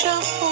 shuffle.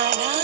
Bye now.